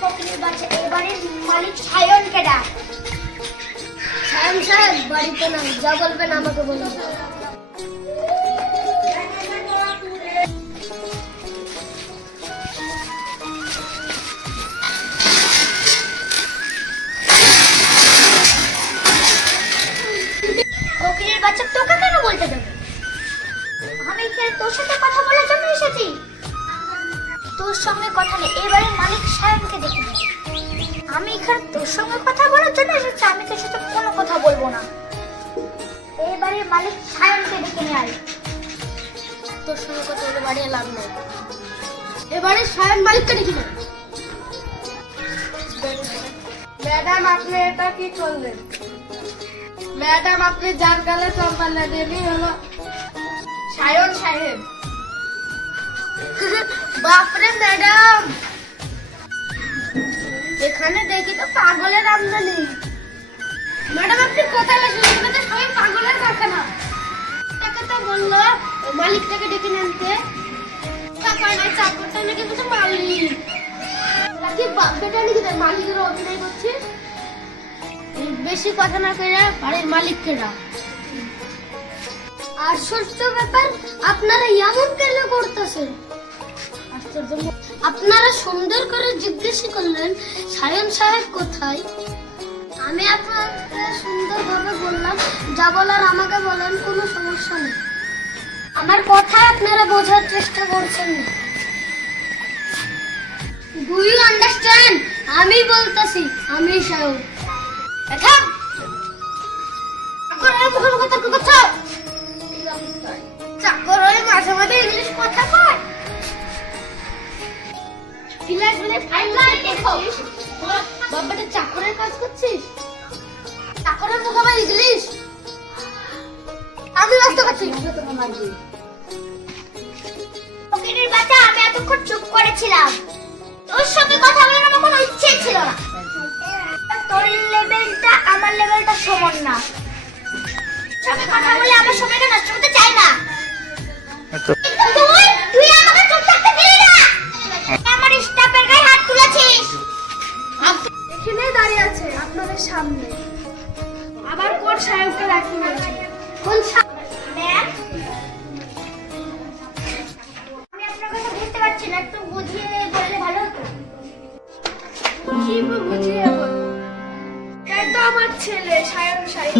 ফকিরের বাচ্চা, এবারে মালিক সায়নকে ডাক। সায়ন সাহেব বাড়িতে না, যা বলবেন আমাকে বলুন। ফকিরের বাচ্চা তোকে কেন বলতে দেবে? আমি এখানে তোর সাথে কথা বলার জন্য এসেছি। তোর সঙ্গে কথা নেই, এবারে মালিক সায়নকে দেখে নেই। আমি এখানে তোর সঙ্গে কথা বলার জন্য এসেছি, আমি তোর সাথে কোনো কথা বলবো না। এবারে মালিক সায়নকে ডেকে নিয়ে আয়। তোর সঙ্গে কথা বলে বাড়ি লাভ নেই, এবারে সায়ন মালিককে ডেকে নেয়। ম্যাডাম, আপনি এটা কি করলেন? ম্যাডাম, আপনি যার গালে চম্পা লাগেনি হলো সায়ন সাহেব। বাপরে ম্যাডাম, এখানে দেখি তো পাগলের আমদানি। ম্যাডাম, আপনি কোথায় আসলেন? এখানে সবাই পাগলের কারখানা। তাকে তো বললো মালিকটাকে ডেকে আনতে। টাকা নাই, চাকরটা নাকি বলছে মালিক। নাকি বেটা নাকি তার মালিকের অভিনয় করছে। বেশি কথা না কইরা বাড়ির মালিককে ডাক। আশ্চর্য ব্যাপার, আপনারা এমন কেন করতেছেন? আপনারা সুন্দর করে জিজ্ঞেস করলেন সায়ন সাহেব কোথায়। আমি আপনাকে সুন্দরভাবে বললাম, যা বলার আমাকে বলেন, কোনো সমস্যা নেই। আমার কথা আপনারা বোঝার চেষ্টা করছেন না। Do you understand? আমি বলতেছি, আমি সায়ন। থাম, এখন আর মুখে মুখে তর্ক করছো? চাকর হয়ে মাঝে মাঝে ইংলিশ কথা কয়। বাবাটা চাকরের কাজ করছিস? চাকরের মুখ আবার ইংলিশ? আমি ব্যস্ত করছি। ফকিরের বাচ্চা, আমি এতক্ষণ চুপ করেছিলাম। তোর সঙ্গে কথা বলার আমার কোনো ইচ্ছে ছিল না। তোর লেভেলটা আমার লেভেলটা সমান না। সঙ্গে কথা বলে আমার সময়টা নষ্ট করতে চাই না। তুই আমাকে চুপ থাকতে দিলি না। আমার স্টাফের গায়ে হাত তুলেছিস। এখানে দাঁড়িয়ে আছে আপনাদের সামনে, আবার কোন সাহেবকে রাখি বলছে? কোন সাহেব? ম্যাম, আমি আপনার কথা বুঝতে পারছি না, একটু বুঝিয়ে বললে ভালো হতো। কি বুঝিয়ে বল? এটা আমার ছেলে সায়ন সাহেব,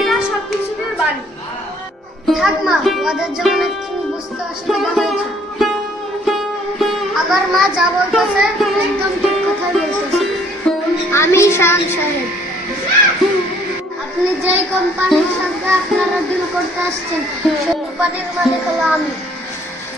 এরা সবকিছুর বাড়ি। থাক মা, ওদের যেমন একটু বুঝতে অসুবিধা হয়েছে। আমার মা যা বলতেছে একদম ঠিক কথাই বলতেছে। আমি সায়ন সাহেব। আপনি যেই কোম্পানির সঙ্গে আপনারা ডিল করতে আসছেন, সেই কোম্পানির মালিক হলো আমি।